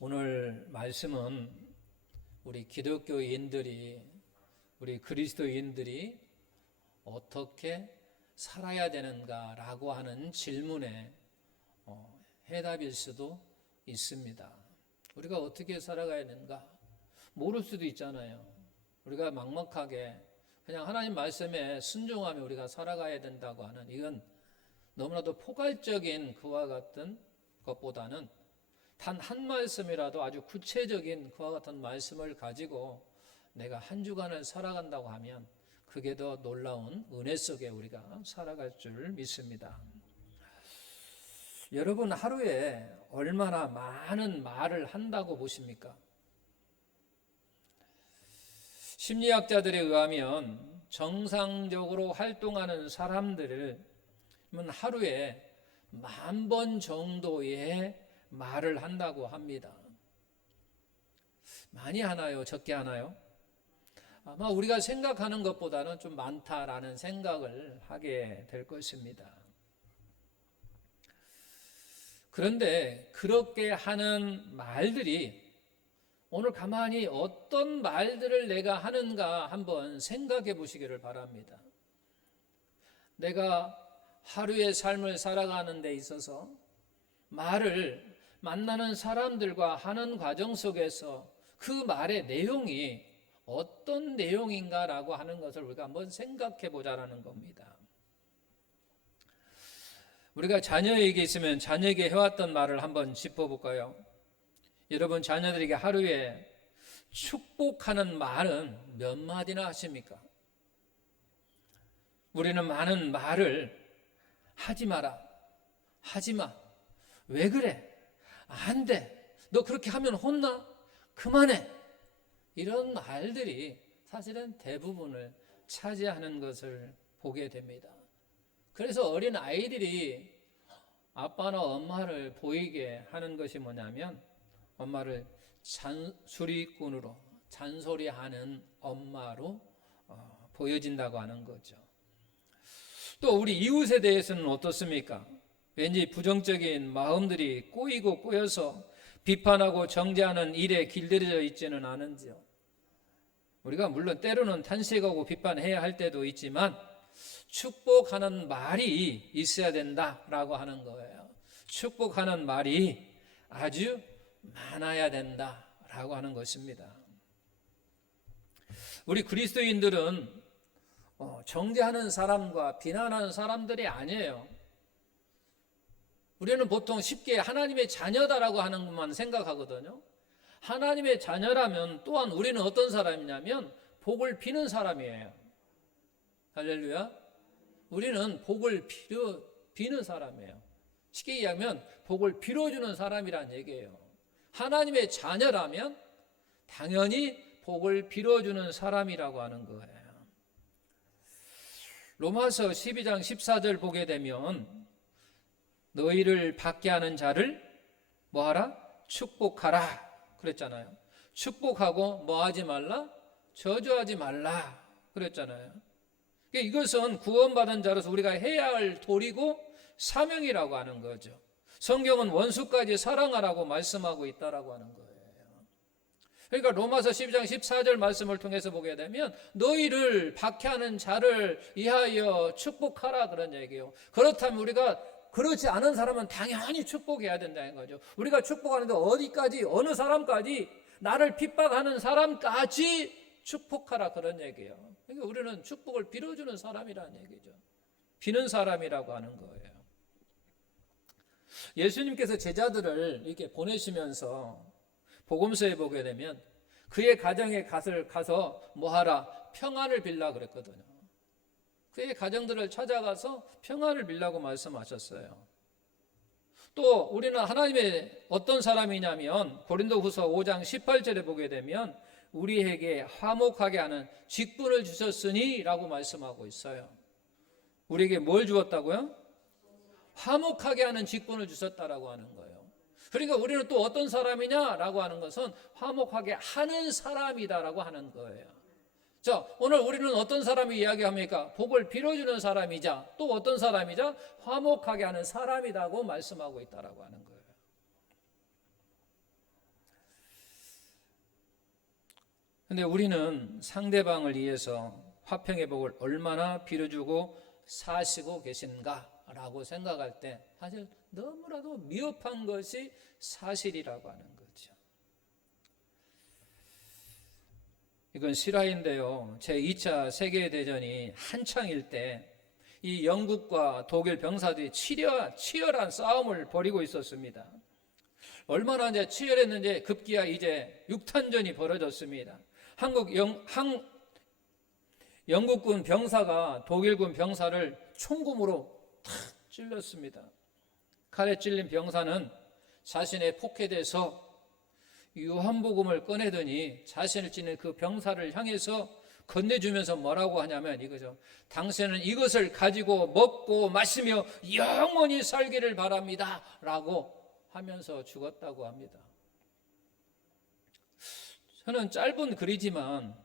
오늘 말씀은 우리 기독교인들이, 우리 그리스도인들이 어떻게 살아야 되는가라고 하는 질문에 해답일 수도 있습니다. 우리가 어떻게 살아가야 되는가 모를 수도 있잖아요. 우리가 막막하게 그냥 하나님 말씀에 순종하며 우리가 살아가야 된다고 하는, 이건 너무나도 포괄적인 그와 같은 것보다는 단 한 말씀이라도 아주 구체적인 그와 같은 말씀을 가지고 내가 한 주간을 살아간다고 하면 그게 더 놀라운 은혜 속에 우리가 살아갈 줄 믿습니다. 여러분, 하루에 얼마나 많은 말을 한다고 보십니까? 심리학자들에 의하면 정상적으로 활동하는 사람들은 하루에 10,000번 정도의 말을 한다고 합니다. 많이 하나요? 적게 하나요? 아마 우리가 생각하는 것보다는 좀 많다라는 생각을 하게 될 것입니다. 그런데 그렇게 하는 말들이 오늘 가만히 어떤 말들을 내가 하는가 한번 생각해 보시기를 바랍니다. 내가 하루의 삶을 살아가는 데 있어서 말을 만나는 사람들과 하는 과정 속에서 그 말의 내용이 어떤 내용인가라고 하는 것을 우리가 한번 생각해 보자라는 겁니다. 우리가 자녀에게 있으면 자녀에게 해왔던 말을 한번 짚어볼까요? 여러분, 자녀들에게 하루에 축복하는 말은 몇 마디나 하십니까? 우리는 많은 말을 하지 마라, 하지 마, 왜 그래, 안 돼, 너 그렇게 하면 혼나, 그만해, 이런 말들이 사실은 대부분을 차지하는 것을 보게 됩니다. 그래서 어린 아이들이 아빠나 엄마를 보이게 하는 것이 뭐냐면 엄마를 잔소리꾼으로, 잔소리하는 엄마로 보여진다고 하는 거죠. 또 우리 이웃에 대해서는 어떻습니까? 왠지 부정적인 마음들이 꼬이고 꼬여서 비판하고 정죄하는 일에 길들여져 있지는 않은지요. 우리가 물론 때로는 탄식하고 비판해야 할 때도 있지만 축복하는 말이 있어야 된다라고 하는 거예요. 축복하는 말이 아주 많아야 된다라고 하는 것입니다. 우리 그리스도인들은 정죄하는 사람과 비난하는 사람들이 아니에요. 우리는 보통 쉽게 하나님의 자녀다라고 하는 것만 생각하거든요. 하나님의 자녀라면 또한 우리는 어떤 사람이냐면 복을 비는 사람이에요. 할렐루야. 우리는 복을 비는 사람이에요. 쉽게 얘기하면 복을 빌어주는 사람이란 얘기예요. 하나님의 자녀라면 당연히 복을 빌어주는 사람이라고 하는 거예요. 로마서 12장 14절 보게 되면 너희를 받게 하는 자를 뭐하라? 축복하라 그랬잖아요. 축복하고 뭐하지 말라? 저주하지 말라 그랬잖아요. 이것은 구원받은 자로서 우리가 해야 할 도리고 사명이라고 하는 거죠. 성경은 원수까지 사랑하라고 말씀하고 있다라고 하는 거예요. 그러니까 로마서 12장 14절 말씀을 통해서 보게 되면 너희를 박해하는 자를 위하여 축복하라 그런 얘기예요. 그렇다면 우리가 그렇지 않은 사람은 당연히 축복해야 된다는 거죠. 우리가 축복하는데 어디까지, 어느 사람까지, 나를 핍박하는 사람까지 축복하라 그런 얘기예요. 그러니까 우리는 축복을 빌어주는 사람이라는 얘기죠. 비는 사람이라고 하는 거예요. 예수님께서 제자들을 이렇게 보내시면서 복음서에 보게 되면 그의 가정에 가서 뭐하라? 평안을 빌라 그랬거든요. 그의 가정들을 찾아가서 평안을 빌라고 말씀하셨어요. 또 우리는 하나님의 어떤 사람이냐면 고린도후서 5장 18절에 보게 되면 우리에게 화목하게 하는 직분을 주셨으니 라고 말씀하고 있어요. 우리에게 뭘 주었다고요? 화목하게 하는 직분을 주셨다라고 하는 거예요. 그러니까 우리는 또 어떤 사람이냐라고 하는 것은 화목하게 하는 사람이다라고 하는 거예요. 자, 오늘 우리는 어떤 사람이 이야기합니까? 복을 빌어주는 사람이자 또 어떤 사람이자 화목하게 하는 사람이라고 말씀하고 있다라고 하는 거예요. 근데 우리는 상대방을 위해서 화평의 복을 얼마나 빌어주고 사시고 계신가라고 생각할 때 사실 너무나도 미흡한 것이 사실이라고 하는 거죠. 이건 실화인데요. 제2차 세계대전이 한창일 때 이 영국과 독일 병사들이 치열한 싸움을 벌이고 있었습니다. 얼마나 이제 치열했는지 급기야 이제 육탄전이 벌어졌습니다. 영국군 병사가 독일군 병사를 총구으로 탁 찔렀습니다. 칼에 찔린 병사는 자신의 포켓에서 요한복음을 꺼내더니 자신을 찌는 그 병사를 향해서 건네주면서 뭐라고 하냐면 이거죠. 당신은 이것을 가지고 먹고 마시며 영원히 살기를 바랍니다 라고 하면서 죽었다고 합니다. 저는 짧은 글이지만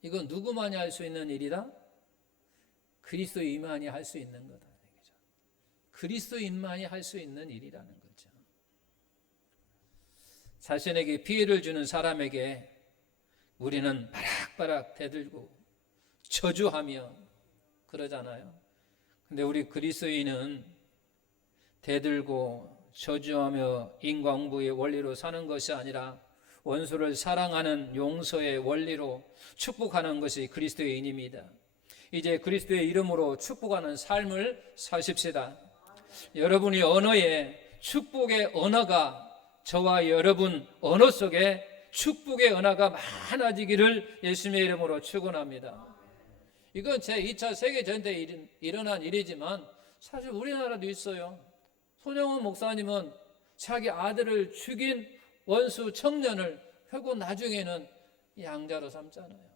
이건 누구만이 할 수 있는 일이다? 그리스도인만이 할 수 있는 거다. 그리스도인만이 할 수 있는 일이라는 거죠. 자신에게 피해를 주는 사람에게 우리는 바락바락 대들고 저주하며 그러잖아요. 근데 우리 그리스도인은 대들고 저주하며 인과응보의 원리로 사는 것이 아니라 원수를 사랑하는 용서의 원리로 축복하는 것이 그리스도인입니다. 이제 그리스도의 이름으로 축복하는 삶을 사십시다. 여러분이 언어에 축복의 언어가 저와 여러분 언어 속에 축복의 언어가 많아지기를 예수님의 이름으로 축원합니다. 이건 제2차 세계대전 때 일어난 일이지만 사실 우리나라도 있어요. 손영훈 목사님은 자기 아들을 죽인 원수 청년을 결국 나중에는 양자로 삼잖아요.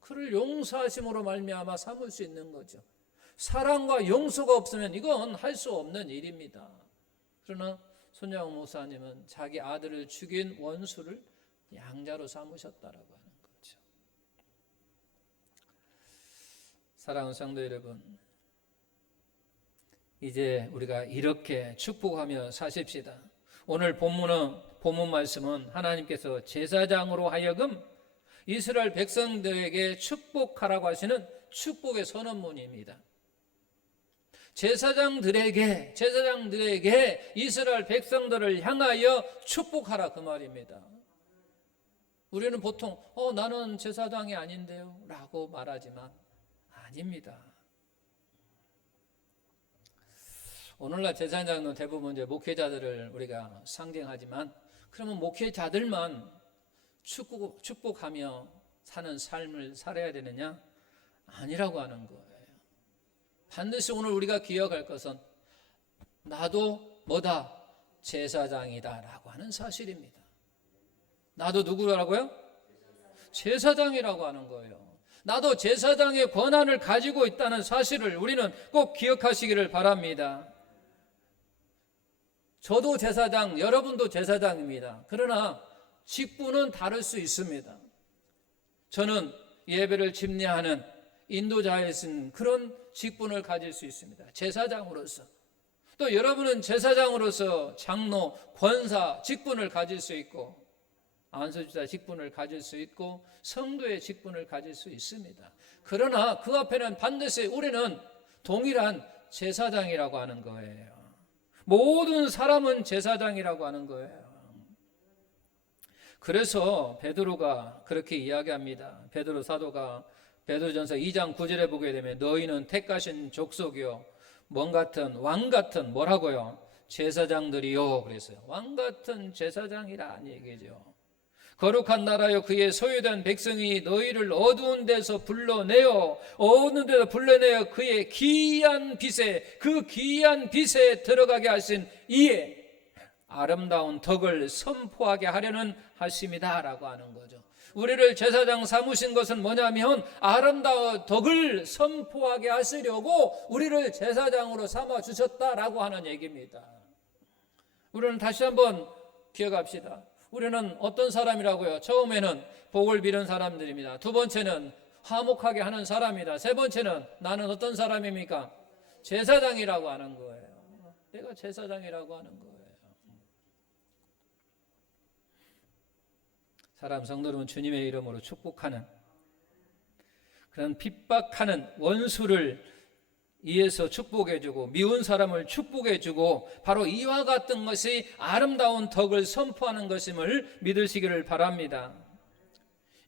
그를 용서하심으로 말미암아 삼을 수 있는 거죠. 사랑과 용서가 없으면 이건 할 수 없는 일입니다. 그러나 손영훈 목사님은 자기 아들을 죽인 원수를 양자로 삼으셨다라고 하는 거죠. 사랑하는 성도 여러분, 이제 우리가 이렇게 축복하며 사십시다. 오늘 본문 말씀은 하나님께서 제사장으로 하여금 이스라엘 백성들에게 축복하라고 하시는 축복의 선언문입니다. 제사장들에게 이스라엘 백성들을 향하여 축복하라 그 말입니다. 우리는 보통 나는 제사장이 아닌데요 라고 말하지만 아닙니다. 오늘날 제사장은 대부분 이제 목회자들을 우리가 상징하지만 그러면 목회자들만 축복하며 사는 삶을 살아야 되느냐? 아니라고 하는 거예요. 반드시 오늘 우리가 기억할 것은 나도 뭐다? 제사장이다 라고 하는 사실입니다. 나도 누구라고요? 제사장이라고 하는 거예요. 나도 제사장의 권한을 가지고 있다는 사실을 우리는 꼭 기억하시기를 바랍니다. 저도 제사장, 여러분도 제사장입니다. 그러나 직분은 다를 수 있습니다. 저는 예배를 집례하는 인도자이신 그런 직분을 가질 수 있습니다. 제사장으로서. 또 여러분은 제사장으로서 장로, 권사 직분을 가질 수 있고 안수주자 직분을 가질 수 있고 성도의 직분을 가질 수 있습니다. 그러나 그 앞에는 반드시 우리는 동일한 제사장이라고 하는 거예요. 모든 사람은 제사장이라고 하는 거예요. 그래서 베드로가 그렇게 이야기합니다. 베드로 사도가 베드로전서 2장 9절에 보게 되면 너희는 택하신 족속이요 왕 같은 뭐라고요? 제사장들이요 그랬어요. 왕 같은 제사장이라 얘기죠. 거룩한 나라여 그의 소유된 백성이 너희를 어두운 데서 불러내어 그의 기이한 빛에 그 기이한 빛에 들어가게 하신 이에 아름다운 덕을 선포하게 하려는 하심이다 라고 하는 거죠. 우리를 제사장 삼으신 것은 뭐냐면 아름다운 덕을 선포하게 하시려고 우리를 제사장으로 삼아 주셨다라고 하는 얘기입니다. 우리는 다시 한번 기억합시다. 우리는 어떤 사람이라고요? 처음에는 복을 비는 사람들입니다. 두 번째는 화목하게 하는 사람이다. 세 번째는 나는 어떤 사람입니까? 제사장이라고 하는 거예요. 내가 제사장이라고 하는 거예요. 사람 성도는 주님의 이름으로 축복하는, 그런 핍박하는 원수를 이에서 축복해주고 미운 사람을 축복해주고 바로 이와 같은 것이 아름다운 덕을 선포하는 것임을 믿으시기를 바랍니다.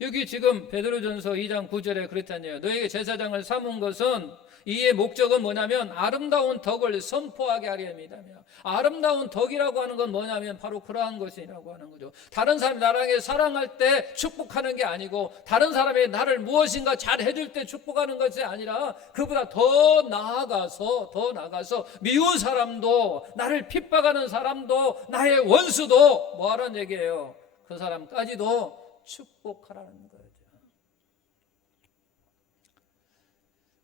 여기 지금 베드로전서 2장 9절에 그랬잖아요. 너에게 제사장을 삼은 것은 이의 목적은 뭐냐면 아름다운 덕을 선포하게 하려 합니다. 아름다운 덕이라고 하는 건 뭐냐면 바로 그러한 것이라고 하는 거죠. 다른 사람이 나를 사랑할 때 축복하는 게 아니고, 다른 사람이 나를 무엇인가 잘 해줄 때 축복하는 것이 아니라, 그보다 더 나아가서 미운 사람도, 나를 핍박하는 사람도, 나의 원수도 뭐 하라는 얘기예요? 그 사람까지도 축복하라는 거죠.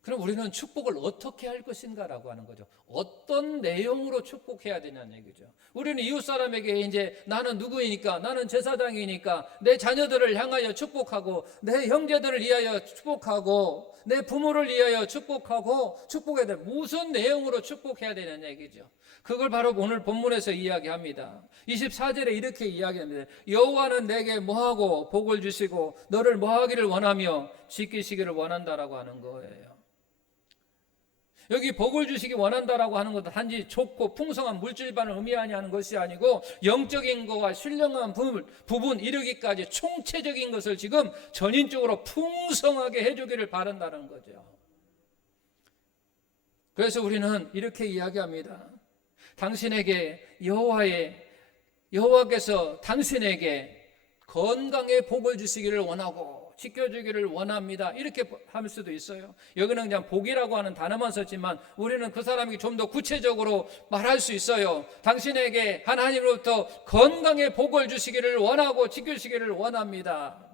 그럼 우리는 축복을 어떻게 할 것인가라고 하는 거죠. 어떤 내용으로 축복해야 되냐는 얘기죠. 우리는 이웃 사람에게 이제 나는 누구이니까, 나는 제사장이니까 내 자녀들을 향하여 축복하고, 내 형제들을 위하여 축복하고, 내 부모를 위하여 축복하고, 축복해야 돼. 무슨 내용으로 축복해야 되냐는 얘기죠. 그걸 바로 오늘 본문에서 이야기합니다. 24절에 이렇게 이야기합니다. 여호와는 내게 뭐하고 복을 주시고 너를 뭐하기를 원하며 지키시기를 원한다라고 하는 거예요. 여기 복을 주시기 원한다라고 하는 것은 단지 좋고 풍성한 물질만을 의미하는 것이 아니고, 영적인 것과 신령한 부분 이르기까지 총체적인 것을 지금 전인적으로 풍성하게 해주기를 바란다는 거죠. 그래서 우리는 이렇게 이야기합니다. 당신에게 여호와께서 당신에게 건강의 복을 주시기를 원하고 지켜주기를 원합니다. 이렇게 할 수도 있어요. 여기는 그냥 복이라고 하는 단어만 썼지만 우리는 그 사람에게 좀 더 구체적으로 말할 수 있어요. 당신에게 하나님으로부터 건강의 복을 주시기를 원하고 지켜주시기를 원합니다.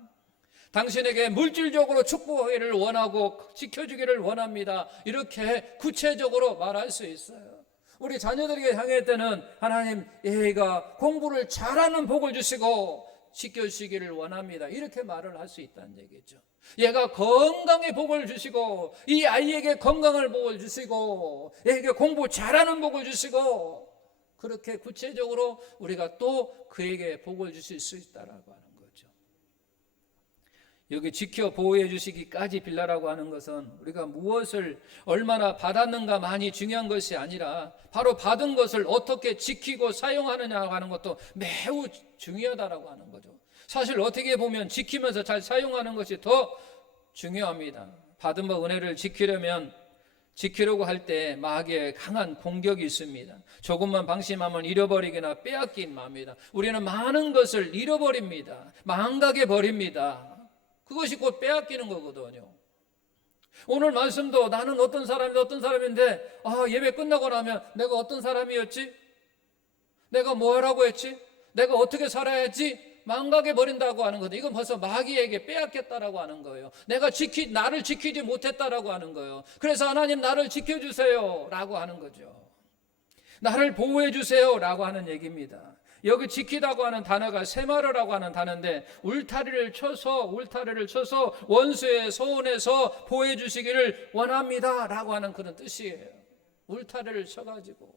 당신에게 물질적으로 축복하기를 원하고 지켜주기를 원합니다. 이렇게 구체적으로 말할 수 있어요. 우리 자녀들에게 향할 때는 하나님, 얘가 공부를 잘하는 복을 주시고 지켜주시기를 원합니다. 이렇게 말을 할 수 있다는 얘기죠. 얘가 건강의 복을 주시고, 이 아이에게 건강을 복을 주시고, 얘에게 공부 잘하는 복을 주시고, 그렇게 구체적으로 우리가 또 그에게 복을 주실 수 있다라고 하는 거죠. 여기 지켜 보호해 주시기까지 빌라라고 하는 것은 우리가 무엇을 얼마나 받았는가 많이 중요한 것이 아니라, 바로 받은 것을 어떻게 지키고 사용하느냐 하는 것도 매우 중요하다라고 하는 거죠. 사실 어떻게 보면 지키면서 잘 사용하는 것이 더 중요합니다. 받은 바 은혜를 지키려고 할 때 마귀의 강한 공격이 있습니다. 조금만 방심하면 잃어버리거나 빼앗긴 맙니다. 우리는 많은 것을 잃어버립니다. 망각해 버립니다. 그것이 곧 빼앗기는 거거든요. 오늘 말씀도 나는 어떤 사람인데 예배 끝나고 나면 내가 어떤 사람이었지? 내가 뭐 하라고 했지? 내가 어떻게 살아야지? 망각해 버린다고 하는 거죠. 이건 벌써 마귀에게 빼앗겼다라고 하는 거예요. 나를 지키지 못했다라고 하는 거예요. 그래서 하나님 나를 지켜주세요 라고 하는 거죠. 나를 보호해 주세요 라고 하는 얘기입니다. 여기 지키다고 하는 단어가 세마르라고 하는 단어인데, 울타리를 쳐서 원수의 손에서 보호해 주시기를 원합니다 라고 하는 그런 뜻이에요. 울타리를 쳐가지고.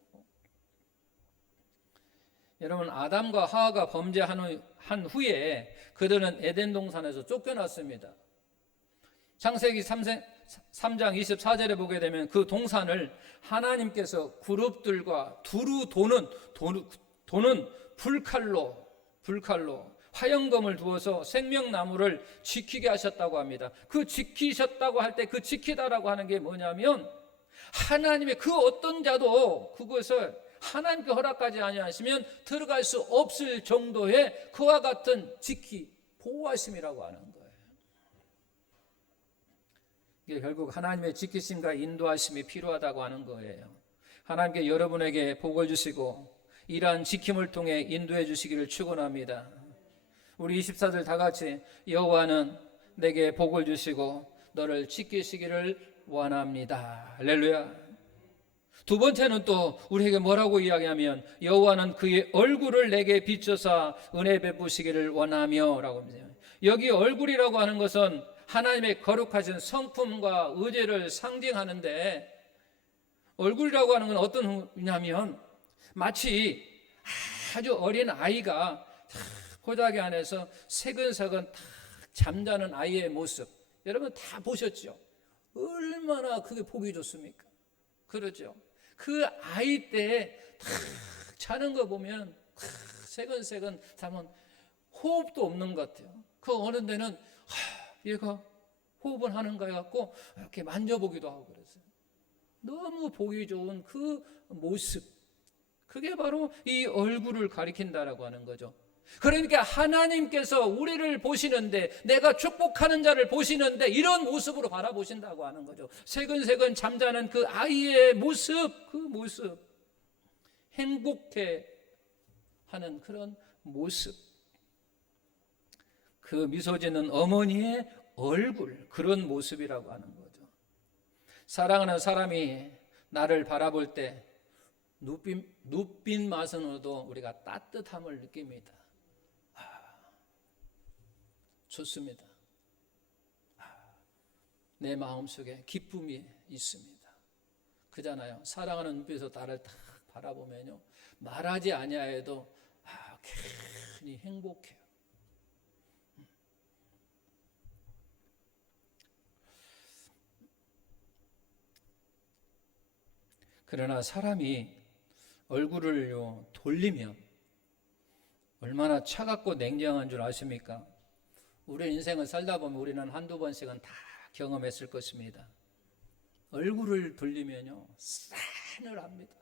여러분, 아담과 하와가 범죄한 후에 그들은 에덴 동산에서 쫓겨났습니다. 창세기 3장 24절에 보게 되면 그 동산을 하나님께서 그룹들과 두루 도는 불칼로 화영검을 두어서 생명나무를 지키게 하셨다고 합니다. 그 지키셨다고 할 때 그 지키다라고 하는 게 뭐냐면, 하나님의 그 어떤 자도 그것을 하나님께 허락하지 아니하시면 들어갈 수 없을 정도의 그와 같은 보호하심이라고 하는 거예요. 이게 결국 하나님의 지키심과 인도하심이 필요하다고 하는 거예요. 하나님께 여러분에게 복을 주시고 이러한 지킴을 통해 인도해 주시기를 축원합니다. 우리 24절 다 같이, 여호와는 내게 복을 주시고 너를 지키시기를 원합니다. 할렐루야. 두 번째는 또 우리에게 뭐라고 이야기하면, 여호와는 그의 얼굴을 내게 비춰서 은혜 베푸시기를 원하며 라고 합니다. 여기 얼굴이라고 하는 것은 하나님의 거룩하신 성품과 의지를 상징하는데, 얼굴이라고 하는 건 어떤 의미냐면, 마치 아주 어린 아이가 호다기 안에서 새근새근 탁 잠자는 아이의 모습, 여러분 다 보셨죠? 얼마나 그게 보기 좋습니까? 그러죠. 그 아이 때 탁 자는 거 보면 새근새근 자면 호흡도 없는 것 같아요. 그 어느 데는 얘가 호흡은 하는가 해갖고 이렇게 만져보기도 하고 그랬어요. 너무 보기 좋은 그 모습, 그게 바로 이 얼굴을 가리킨다라고 하는 거죠. 그러니까 하나님께서 우리를 보시는데, 내가 축복하는 자를 보시는데 이런 모습으로 바라보신다고 하는 거죠. 새근새근 잠자는 그 아이의 모습, 그 모습, 행복해 하는 그런 모습, 그 미소 짓는 어머니의 얼굴, 그런 모습이라고 하는 거죠. 사랑하는 사람이 나를 바라볼 때 눈빛만으로도 우리가 따뜻함을 느낍니다. 좋습니다. 내 마음속에 기쁨이 있습니다. 그잖아요. 사랑하는 눈빛으로 나를 딱 바라보면요, 말하지 아니하여도 괜히 행복해요. 그러나 사람이 얼굴을요 돌리면 얼마나 차갑고 냉정한 줄 아십니까? 우리 인생을 살다 보면 우리는 한두 번씩은 다 경험했을 것입니다. 얼굴을 돌리면요 싸늘합니다.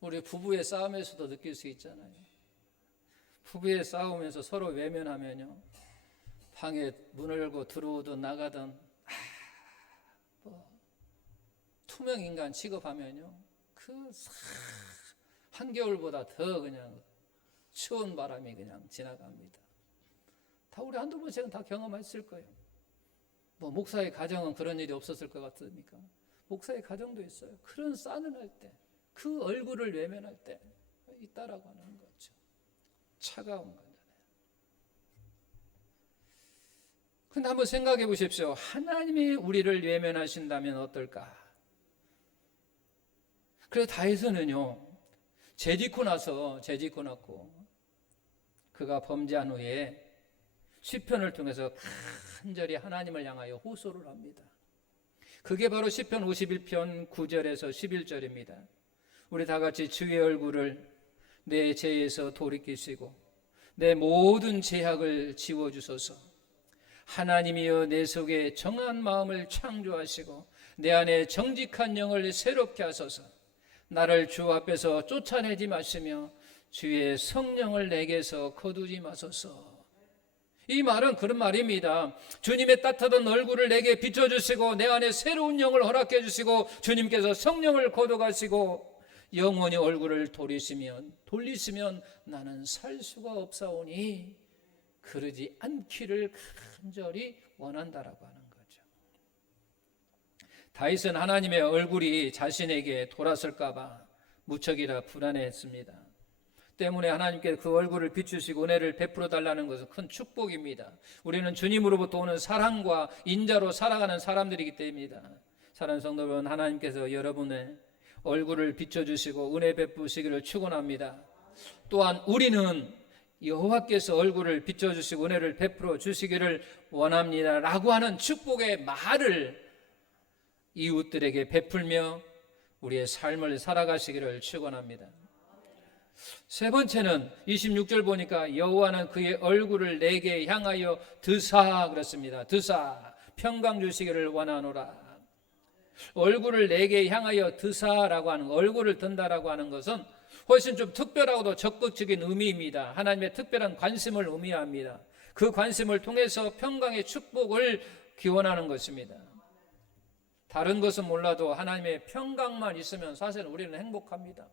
우리 부부의 싸움에서도 느낄 수 있잖아요. 부부의 싸움에서 서로 외면하면요, 방에 문을 열고 들어오든 나가든 투명 인간 취급하면요, 그 한겨울보다 더 그냥 추운 바람이 그냥 지나갑니다. 다 우리 한두 번씩은 다 경험했을 거예요. 뭐 목사의 가정은 그런 일이 없었을 것 같습니까? 목사의 가정도 있어요. 그런 싸늘할 때, 그 얼굴을 외면할 때 있다라고 하는 거죠. 차가운 거잖아요. 근데 한번 생각해 보십시오. 하나님이 우리를 외면하신다면 어떨까? 그래서 다윗은요, 죄짓고 났고 그가 범죄한 후에 시편을 통해서 간절히 하나님을 향하여 호소를 합니다. 그게 바로 시편 51편 9절에서 11절입니다. 우리 다 같이 주의 얼굴을 내 죄에서 돌이키시고 내 모든 죄악을 지워주소서. 하나님이여 내 속에 정한 마음을 창조하시고 내 안에 정직한 영을 새롭게 하소서. 나를 주 앞에서 쫓아내지 마시며 주의 성령을 내게서 거두지 마소서. 이 말은 그런 말입니다. 주님의 따뜻한 얼굴을 내게 비춰주시고 내 안에 새로운 영을 허락해 주시고 주님께서 성령을 거둬가시고 영원히 얼굴을 돌리시면 나는 살 수가 없사오니 그러지 않기를 간절히 원한다라고 하는 거죠. 다윗은 하나님의 얼굴이 자신에게 돌았을까 봐 무척이나 불안해했습니다. 때문에 하나님께 그 얼굴을 비추시고 은혜를 베풀어 달라는 것은 큰 축복입니다. 우리는 주님으로부터 오는 사랑과 인자로 살아가는 사람들이기 때문입니다. 사랑하는 성도 여러분, 하나님께서 여러분의 얼굴을 비춰주시고 은혜 베푸시기를 축원합니다. 또한 우리는 여호와께서 얼굴을 비춰주시고 은혜를 베풀어 주시기를 원합니다 라고 하는 축복의 말을 이웃들에게 베풀며 우리의 삶을 살아가시기를 축원합니다. 세 번째는 26절 보니까 여호와는 그의 얼굴을 내게 향하여 드사 그렇습니다. 드사 평강 주시기를 원하노라. 얼굴을 내게 향하여 드사라고 하는, 얼굴을 든다라고 하는 것은 훨씬 좀 특별하고도 적극적인 의미입니다. 하나님의 특별한 관심을 의미합니다. 그 관심을 통해서 평강의 축복을 기원하는 것입니다. 다른 것은 몰라도 하나님의 평강만 있으면 사실 우리는 행복합니다.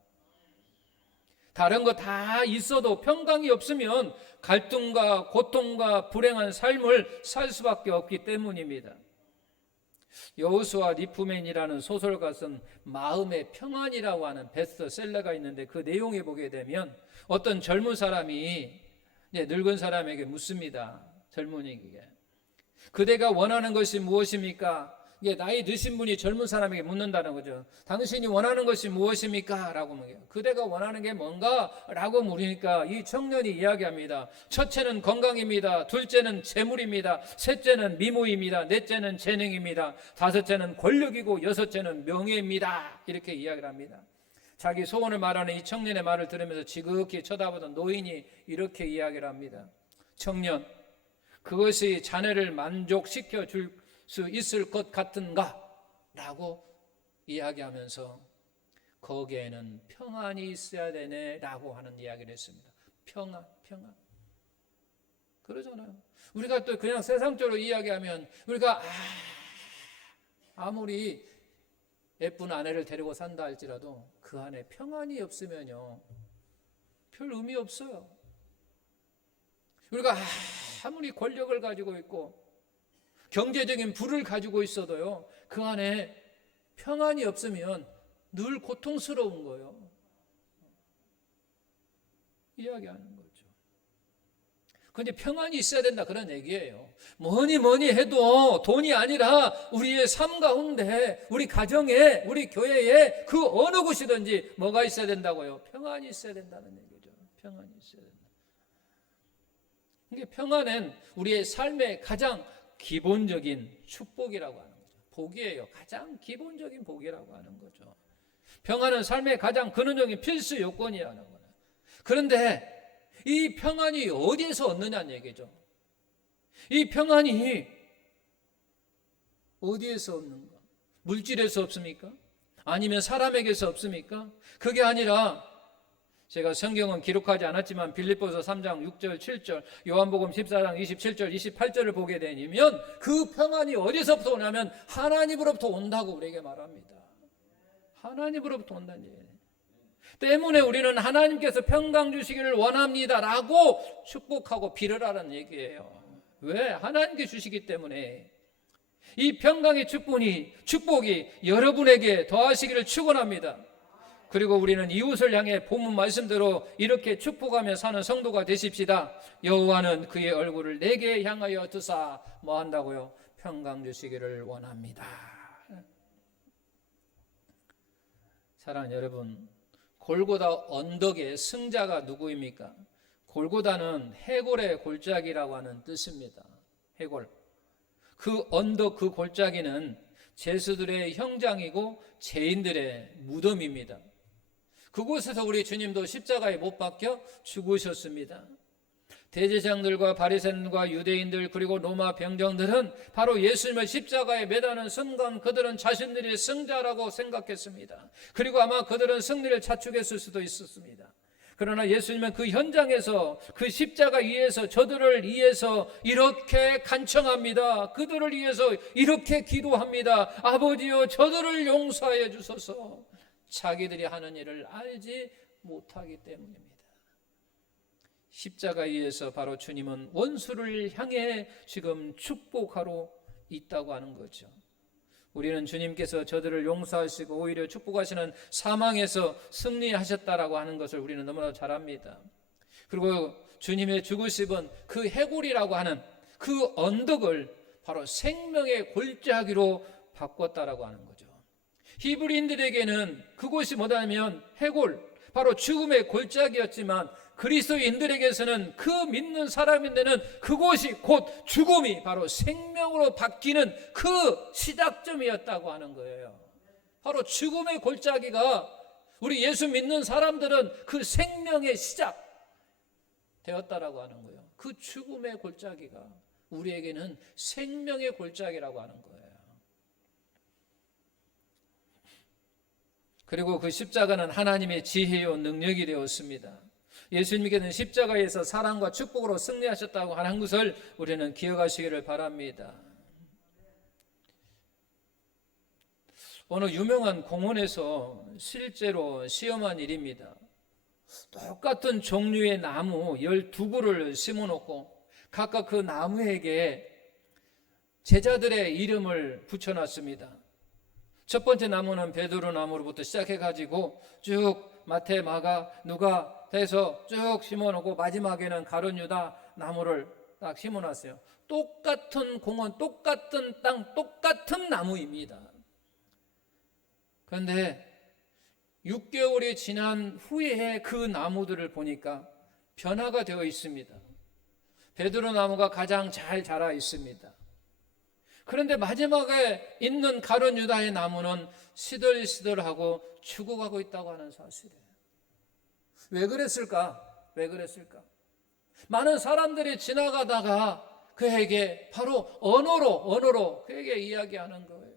다른 거 다 있어도 평강이 없으면 갈등과 고통과 불행한 삶을 살 수밖에 없기 때문입니다. 여호수아 리프맨이라는 소설가 쓴 마음의 평안이라고 하는 베스트셀러가 있는데 그 내용에 보게 되면 어떤 젊은 사람이 늙은 사람에게 묻습니다. 젊은이에게. 그대가 원하는 것이 무엇입니까? 이게 나이 드신 분이 젊은 사람에게 묻는다는 거죠. 당신이 원하는 것이 무엇입니까? 라고 물어요. 그대가 원하는 게 뭔가? 라고 물으니까 이 청년이 이야기합니다. 첫째는 건강입니다. 둘째는 재물입니다. 셋째는 미모입니다. 넷째는 재능입니다. 다섯째는 권력이고 여섯째는 명예입니다. 이렇게 이야기를 합니다. 자기 소원을 말하는 이 청년의 말을 들으면서 지극히 쳐다보던 노인이 이렇게 이야기를 합니다. 청년, 그것이 자네를 만족시켜 줄 수 있을 것 같은가? 라고 이야기하면서 거기에는 평안이 있어야 되네 라고 하는 이야기를 했습니다. 평안. 그러잖아요. 우리가 또 그냥 세상적으로 이야기하면 우리가 아무리 예쁜 아내를 데리고 산다 할지라도 그 안에 평안이 없으면요 별 의미 없어요. 우리가 아무리 권력을 가지고 있고 경제적인 부를 가지고 있어도요 그 안에 평안이 없으면 늘 고통스러운 거예요. 이야기하는 거죠. 그런데 평안이 있어야 된다 그런 얘기예요. 뭐니 해도 돈이 아니라 우리의 삶 가운데 우리 가정에 우리 교회에 그 어느 곳이든지 뭐가 있어야 된다고요? 평안이 있어야 된다는 얘기죠. 평안이 있어야 된다. 이게 평안은 우리의 삶의 가장 기본적인 축복이라고 하는 거죠. 복이에요. 가장 기본적인 복이라고 하는 거죠. 평안은 삶의 가장 근원적인 필수 요건이라는 거예요. 그런데 이 평안이 어디에서 얻느냐는 얘기죠. 이 평안이 어디에서 얻는가? 물질에서 없습니까? 아니면 사람에게서 없습니까? 그게 아니라 제가 성경은 기록하지 않았지만 빌립보서 3장 6절 7절 요한복음 14장 27절 28절을 보게 되면 그 평안이 어디서부터 오냐면 하나님으로부터 온다고 우리에게 말합니다. 하나님으로부터 온다는 얘기예요. 때문에 우리는 하나님께서 평강 주시기를 원합니다 라고 축복하고 빌으라는 얘기예요. 왜? 하나님께 주시기 때문에. 이 평강의 축복이 여러분에게 더하시기를 축원합니다. 그리고 우리는 이웃을 향해 본문 말씀대로 이렇게 축복하며 사는 성도가 되십시다. 여호와는 그의 얼굴을 내게 향하여 드사 뭐 한다고요? 평강 주시기를 원합니다. 사랑하는 여러분, 골고다 언덕의 승자가 누구입니까? 골고다는 해골의 골짜기라고 하는 뜻입니다. 해골. 그 언덕 그 골짜기는 죄수들의 형장이고 죄인들의 무덤입니다. 그곳에서 우리 주님도 십자가에 못 박혀 죽으셨습니다. 대제사장들과 바리새인과 유대인들 그리고 로마 병정들은 바로 예수님을 십자가에 매다는 순간 그들은 자신들이 승자라고 생각했습니다. 그리고 아마 그들은 승리를 자축했을 수도 있었습니다. 그러나 예수님은 그 현장에서 그 십자가 위에서 저들을 위해서 이렇게 간청합니다. 그들을 위해서 이렇게 기도합니다. 아버지여 저들을 용서하여 주소서. 자기들이 하는 일을 알지 못하기 때문입니다. 십자가 위에서 바로 주님은 원수를 향해 지금 축복하러 있다고 하는 거죠. 우리는 주님께서 저들을 용서하시고 오히려 축복하시는 사망에서 승리하셨다라고 하는 것을 우리는 너무나 잘 압니다. 그리고 주님의 죽으심은 그 해골이라고 하는 그 언덕을 바로 생명의 골짜기로 바꿨다라고 하는 거죠. 히브리인들에게는 그곳이 뭐냐면 해골, 바로 죽음의 골짜기였지만 그리스도인들에게서는 그 믿는 사람인데는 그곳이 곧 죽음이 바로 생명으로 바뀌는 그 시작점이었다고 하는 거예요. 바로 죽음의 골짜기가 우리 예수 믿는 사람들은 그 생명의 시작 되었다라고 하는 거예요. 그 죽음의 골짜기가 우리에게는 생명의 골짜기라고 하는 거예요. 그리고 그 십자가는 하나님의 지혜요 능력이 되었습니다. 예수님께서는 십자가에서 사랑과 축복으로 승리하셨다고 하는 것을 우리는 기억하시기를 바랍니다. 어느 유명한 공원에서 실제로 시험한 일입니다. 똑같은 종류의 나무 12그루를 심어놓고 각각 그 나무에게 제자들의 이름을 붙여놨습니다. 첫 번째 나무는 베드로 나무로부터 시작해가지고 쭉 마태, 마가, 누가 해서 쭉 심어놓고 마지막에는 가룟 유다 나무를 딱 심어놨어요. 똑같은 공원, 똑같은 땅, 똑같은 나무입니다. 그런데 6개월이 지난 후에 그 나무들을 보니까 변화가 되어 있습니다. 베드로 나무가 가장 잘 자라 있습니다. 그런데 마지막에 있는 가룟 유다의 나무는 시들시들하고 죽어가고 있다고 하는 사실이에요. 왜 그랬을까? 왜 그랬을까? 많은 사람들이 지나가다가 그에게 바로 언어로 그에게 이야기하는 거예요.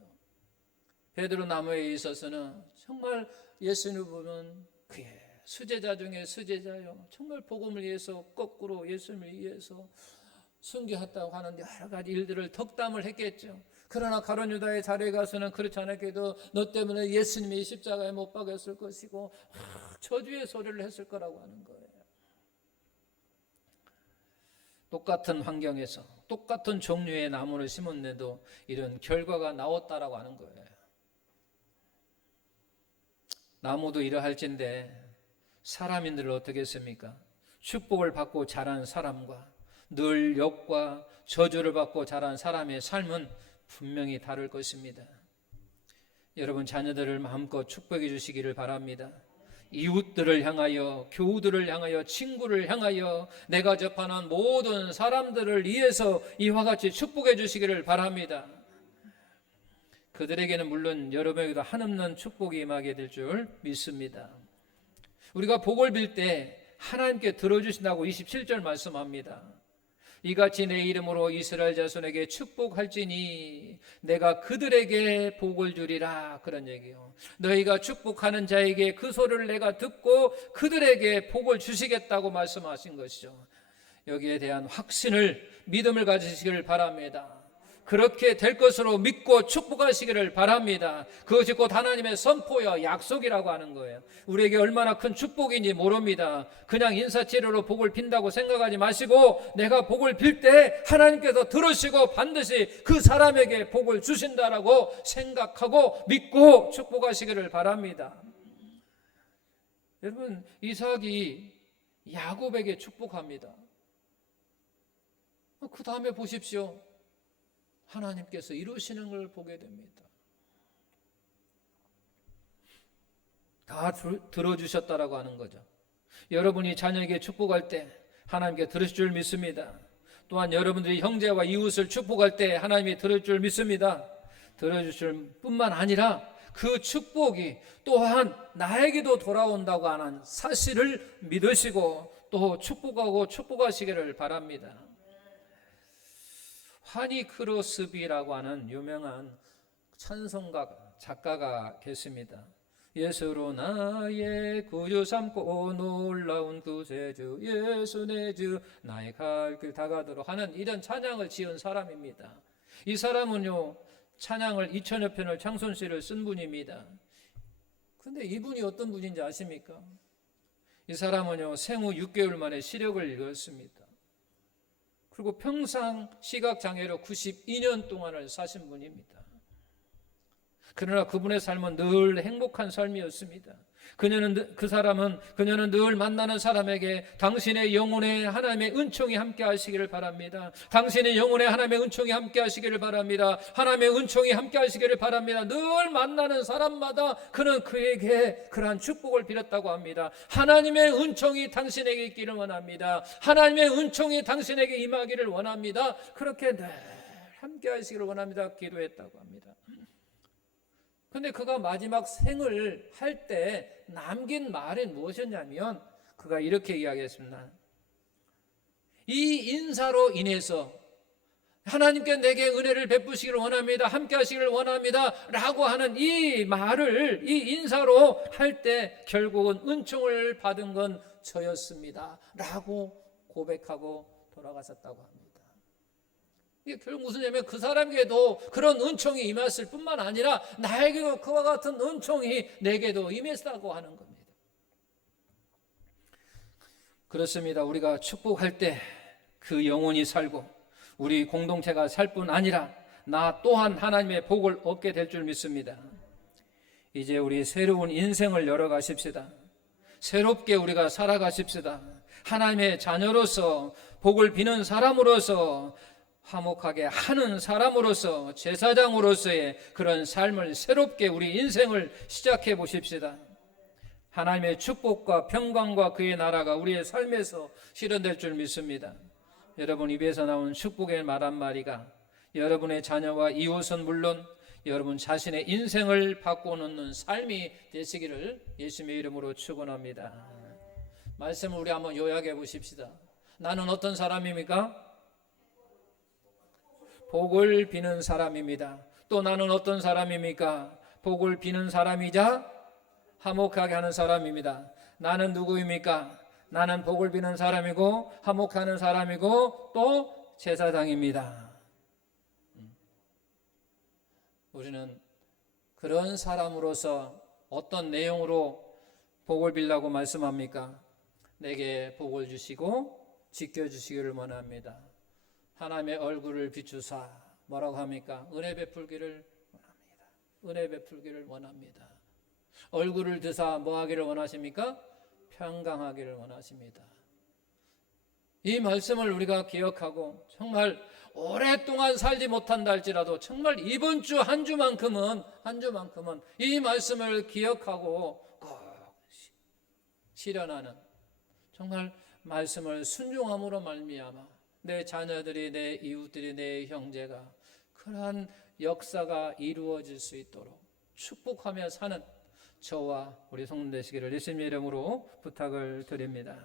베드로 나무에 있어서는 정말 예수님을 보면 그의 수제자 중에 수제자요, 정말 복음을 위해서 거꾸로 예수님을 위해서 순교했다고 하는 여러 가지 일들을 덕담을 했겠죠. 그러나 가룟 유다의 자리에 가서는 그렇지 않았게도 너 때문에 예수님이 십자가에 못 박였을 것이고 저주의 소리를 했을 거라고 하는 거예요. 똑같은 환경에서 똑같은 종류의 나무를 심었는데도 이런 결과가 나왔다라고 하는 거예요. 나무도 이러할진데 사람인들 어떻게 했습니까? 축복을 받고 자란 사람과 늘 욕과 저주를 받고 자란 사람의 삶은 분명히 다를 것입니다. 여러분 자녀들을 마음껏 축복해 주시기를 바랍니다. 이웃들을 향하여, 교우들을 향하여, 친구를 향하여 내가 접하는 모든 사람들을 위해서 이와 같이 축복해 주시기를 바랍니다. 그들에게는 물론 여러분에게도 한없는 축복이 임하게 될 줄 믿습니다. 우리가 복을 빌 때 하나님께 들어주신다고 27절 말씀합니다. 이같이 내 이름으로 이스라엘 자손에게 축복할지니 내가 그들에게 복을 주리라, 그런 얘기요. 너희가 축복하는 자에게 그 소리를 내가 듣고 그들에게 복을 주시겠다고 말씀하신 것이죠. 여기에 대한 확신을, 믿음을 가지시기를 바랍니다. 그렇게 될 것으로 믿고 축복하시기를 바랍니다. 그것이 곧 하나님의 선포여 약속이라고 하는 거예요. 우리에게 얼마나 큰 축복인지 모릅니다. 그냥 인사치레로 복을 빈다고 생각하지 마시고 내가 복을 빌 때 하나님께서 들으시고 반드시 그 사람에게 복을 주신다라고 생각하고 믿고 축복하시기를 바랍니다. 여러분, 이삭이 야곱에게 축복합니다. 그 다음에 보십시오. 하나님께서 이루시는 걸 보게 됩니다. 다 들어주셨다라고 하는 거죠. 여러분이 자녀에게 축복할 때 하나님께 들으실 줄 믿습니다. 또한 여러분들이 형제와 이웃을 축복할 때 하나님이 들을 줄 믿습니다. 들어주실 뿐만 아니라 그 축복이 또한 나에게도 돌아온다고 하는 사실을 믿으시고 또 축복하고 축복하시기를 바랍니다. 하니 크로스비라고 하는 유명한 찬송가 작가가 계십니다. 예수로 나의 구주 삼고 놀라운 구세주 예수 내 주 나의 갈 길 다가도록 하는 이런 찬양을 지은 사람입니다. 이 사람은요 찬양을 2000여 편을 창son시를 쓴 분입니다. 근데 이분이 어떤 분인지 아십니까? 이 사람은요 생후 6개월 만에 시력을 잃었습니다. 그리고 평상 시각장애로 92년 동안을 사신 분입니다. 그러나 그분의 삶은 늘 행복한 삶이었습니다. 그녀는 늘 만나는 사람에게 당신의 영혼에 하나님의 은총이 함께 하시기를 바랍니다. 당신의 영혼에 하나님의 은총이 함께 하시기를 바랍니다. 하나님의 은총이 함께 하시기를 바랍니다. 늘 만나는 사람마다 그는 그에게 그러한 축복을 빌었다고 합니다. 하나님의 은총이 당신에게 있기를 원합니다. 하나님의 은총이 당신에게 임하기를 원합니다. 그렇게 늘 함께 하시기를 원합니다. 기도했다고 합니다. 그런데 그가 마지막 생을 할 때 남긴 말이 무엇이었냐면 그가 이렇게 이야기했습니다. 이 인사로 인해서 하나님께 내게 은혜를 베푸시기를 원합니다. 함께 하시기를 원합니다. 라고 하는 이 말을 이 인사로 할 때 결국은 은총을 받은 건 저였습니다. 라고 고백하고 돌아가셨다고 합니다. 이게 결국 무슨 얘기냐면 그 사람에게도 그런 은총이 임했을 뿐만 아니라 나에게도 그와 같은 은총이 내게도 임했다고 하는 겁니다. 그렇습니다. 우리가 축복할 때 그 영혼이 살고 우리 공동체가 살 뿐 아니라 나 또한 하나님의 복을 얻게 될 줄 믿습니다. 이제 우리 새로운 인생을 열어가십시다. 새롭게 우리가 살아가십시다. 하나님의 자녀로서 복을 비는 사람으로서 화목하게 하는 사람으로서, 제사장으로서의 그런 삶을 새롭게 우리 인생을 시작해 보십시다. 하나님의 축복과 평강과 그의 나라가 우리의 삶에서 실현될 줄 믿습니다. 여러분 입에서 나온 축복의 말 한마디가 여러분의 자녀와 이웃은 물론 여러분 자신의 인생을 바꿔놓는 삶이 되시기를 예수님의 이름으로 축원합니다. 말씀을 우리 한번 요약해 보십시다. 나는 어떤 사람입니까? 복을 비는 사람입니다. 또 나는 어떤 사람입니까? 복을 비는 사람이자 화목하게 하는 사람입니다. 나는 누구입니까? 나는 복을 비는 사람이고 화목하는 사람이고 또 제사장입니다. 우리는 그런 사람으로서 어떤 내용으로 복을 빌라고 말씀합니까? 내게 복을 주시고 지켜주시기를 원합니다. 하나님의 얼굴을 비추사 뭐라고 합니까? 은혜 베풀기를 원합니다. 은혜 베풀기를 원합니다. 얼굴을 드사 뭐 하기를 원하십니까? 평강하기를 원하십니다. 이 말씀을 우리가 기억하고 정말 오랫동안 살지 못한다 할지라도 정말 이번 주 한 주만큼은 이 말씀을 기억하고 꼭 실현하는 정말 말씀을 순종함으로 말미암아 내 자녀들이, 내 이웃들이, 내 형제가 그러한 역사가 이루어질 수 있도록 축복하며 사는 저와 우리 성도 되시기를 예수님의 이름으로 부탁을 드립니다.